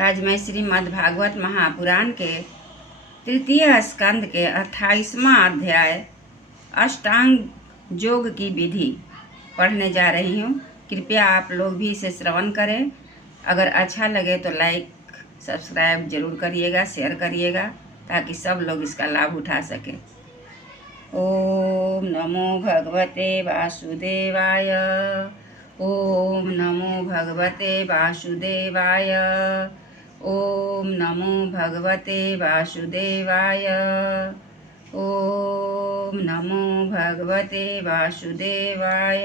तो आज मैं श्रीमद् भागवत महापुराण के तृतीय स्कंद के 28वां अध्याय अष्टांग योग की विधि पढ़ने जा रही हूँ। कृपया आप लोग भी इसे श्रवण करें। अगर अच्छा लगे तो लाइक सब्सक्राइब जरूर करिएगा, शेयर करिएगा ताकि सब लोग इसका लाभ उठा सकें। ओम नमो भगवते वासुदेवाय। ओम नमो भगवते वासुदेवाय। ओम नमो भगवते वासुदेवाय। ओम नमो भगवते वासुदेवाय।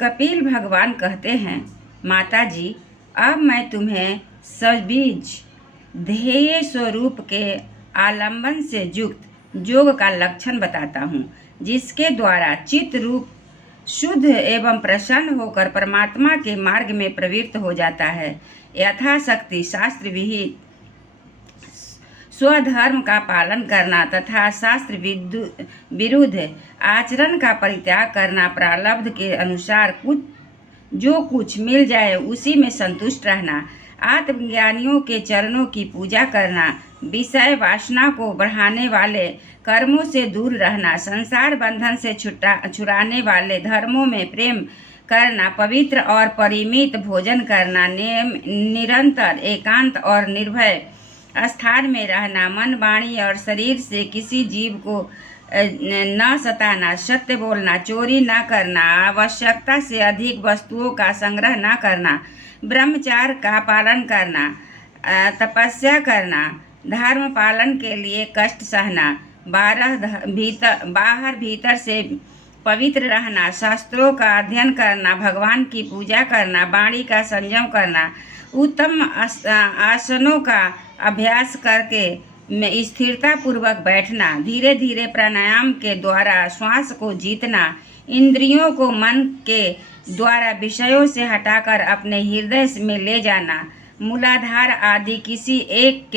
कपिल भगवान कहते हैं, माता जी, अब मैं तुम्हें सबीज ध्येय स्वरूप के आलंबन से युक्त योग का लक्षण बताता हूँ, जिसके द्वारा चित्त रूप शुद्ध एवं प्रसन्न होकर परमात्मा के मार्ग में प्रवृत्त हो जाता है। यथाशक्ति शास्त्र विहित स्वधर्म का पालन करना तथा शास्त्र विरुद्ध आचरण का परित्याग करना, प्रारब्ध के अनुसार जो कुछ मिल जाए उसी में संतुष्ट रहना, आत्मज्ञानियों के चरणों की पूजा करना, विषय वासना को बढ़ाने वाले कर्मों से दूर रहना, संसार बंधन से छुड़ाने वाले धर्मों में प्रेम करना, पवित्र और परिमित भोजन करना, निरंतर एकांत और निर्भय स्थान में रहना, मन वाणी और शरीर से किसी जीव को न सताना, सत्य बोलना, चोरी न करना, आवश्यकता से अधिक वस्तुओं का संग्रह न करना, ब्रह्मचार्य का पालन करना, तपस्या करना, धर्म पालन के लिए कष्ट सहना, बाहर भीतर से पवित्र रहना, शास्त्रों का अध्ययन करना, भगवान की पूजा करना, वाणी का संयम करना, उत्तम आसनों का अभ्यास करके में स्थिरता पूर्वक बैठना, धीरे धीरे प्राणायाम के द्वारा श्वास को जीतना, इंद्रियों को मन के द्वारा विषयों से हटाकर अपने हृदय में ले जाना, मूलाधार आदि किसी एक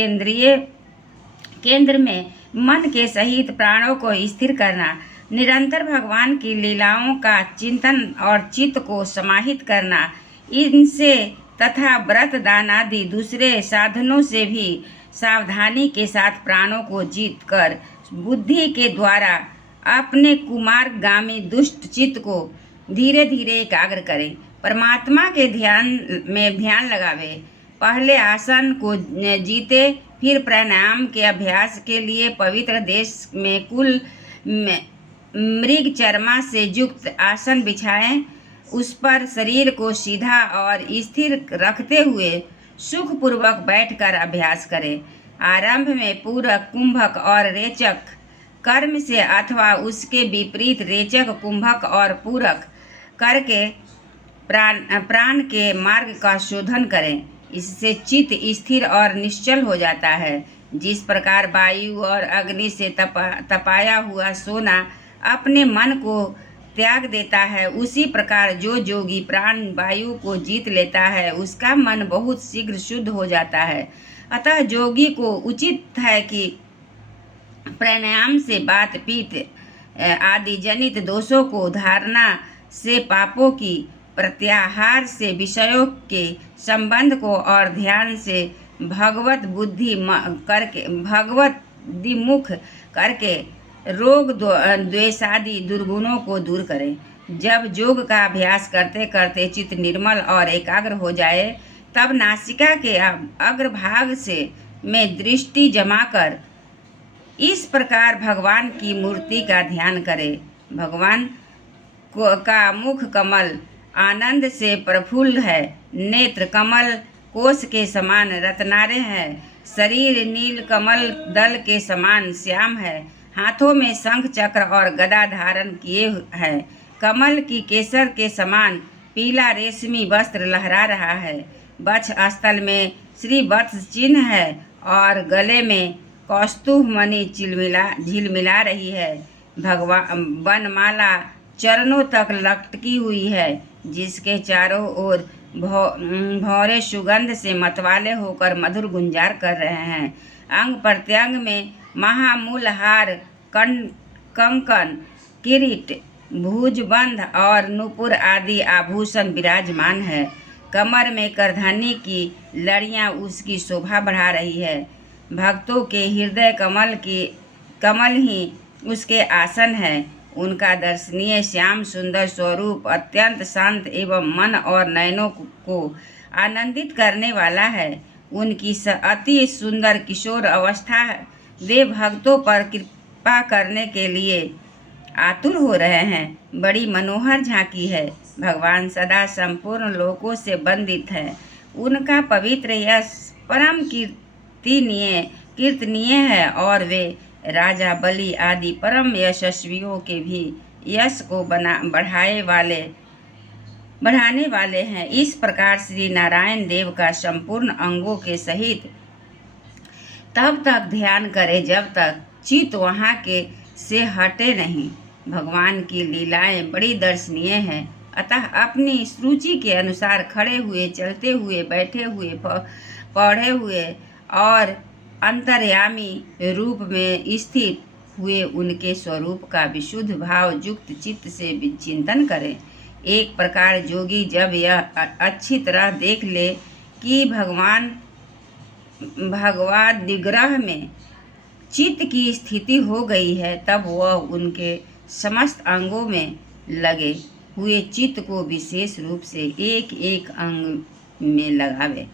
केंद्र में मन के सहित प्राणों को स्थिर करना, निरंतर भगवान की लीलाओं का चिंतन और चित्त को समाहित करना, इनसे तथा व्रत दान आदि दूसरे साधनों से भी सावधानी के साथ प्राणों को जीत कर बुद्धि के द्वारा अपने कुमार्गामी दुष्ट चित्त को धीरे धीरे एकाग्र करें। परमात्मा के ध्यान लगावे। पहले आसन को जीते, फिर प्राणायाम के अभ्यास के लिए पवित्र देश में कुल मृग चर्मा से युक्त आसन बिछाएं। उस पर शरीर को सीधा और स्थिर रखते हुए सुखपूर्वक बैठकर अभ्यास करें। आरंभ में पूरक, कुंभक और रेचक कर्म से अथवा उसके विपरीत रेचक, कुंभक और पूरक करके प्राण के मार्ग का शोधन करें। इससे चित्त स्थिर और निश्चल हो जाता है। जिस प्रकार वायु और अग्नि से तपाया हुआ सोना अपने मन को त्याग देता है, उसी प्रकार जो योगी प्राण वायु को जीत लेता है उसका मन बहुत शीघ्र शुद्ध हो जाता है। अतः योगी को उचित है कि प्राणायाम से वात पित्त आदि जनित दोषों को, धारणा से पापों की, प्रत्याहार से विषयों के संबंध को और ध्यान से भगवत विमुख करके रोग द्वेषादि दुर्गुणों को दूर करें। जब योग का अभ्यास करते करते चित्त निर्मल और एकाग्र हो जाए, तब नासिका के अग्रभाग से में दृष्टि जमाकर इस प्रकार भगवान की मूर्ति का ध्यान करें। भगवान का मुख कमल आनंद से प्रफुल्ल है, नेत्र कमल कोश के समान रत्नारे हैं, शरीर नील कमल दल के समान श्याम है, हाथों में शंख चक्र और गदा धारण किए हैं, कमल की केसर के समान पीला रेशमी वस्त्र लहरा रहा है, वक्ष स्थल में श्री वत्स चिन्ह है और गले में कौस्तुभ मणि झिलमिला रही है। वनमाला चरणों तक लटकी हुई है, जिसके चारों ओर भौरे सुगंध से मतवाले होकर मधुर गुंजार कर रहे हैं। अंग प्रत्यंग में महामूल हार, कंकन, किरीट, भुजबंध और नूपुर आदि आभूषण विराजमान है। कमर में करधनी की लड़ियां उसकी शोभा बढ़ा रही है। भक्तों के हृदय कमल ही उसके आसन है। उनका दर्शनीय श्याम सुंदर स्वरूप अत्यंत शांत एवं मन और नयनों को आनंदित करने वाला है। उनकी अति सुंदर किशोर अवस्था वे भक्तों पर कृपा करने के लिए आतुर हो रहे हैं। बड़ी मनोहर झांकी है। भगवान सदा संपूर्ण लोकों से वंदित है। उनका पवित्र यश परम कीर्तनीय है और वे राजा बलि आदि परम यशस्वियों के भी यश को बढ़ाने वाले हैं। इस प्रकार श्री नारायण देव का संपूर्ण अंगों के सहित तब तक ध्यान करें जब तक चित्त वहाँ के से हटे नहीं। भगवान की लीलाएं बड़ी दर्शनीय हैं। अतः अपनी रुचि के अनुसार खड़े हुए, चलते हुए, बैठे हुए, पढ़े हुए और अंतर्यामी रूप में स्थित हुए उनके स्वरूप का विशुद्ध भाव युक्त चित्त से चिंतन करें। एक प्रकार जोगी जब यह अच्छी तरह देख ले कि भगवद्विग्रह में चित्त की स्थिति हो गई है, तब वह उनके समस्त अंगों में लगे हुए चित्त को विशेष रूप से एक एक अंग में लगावे।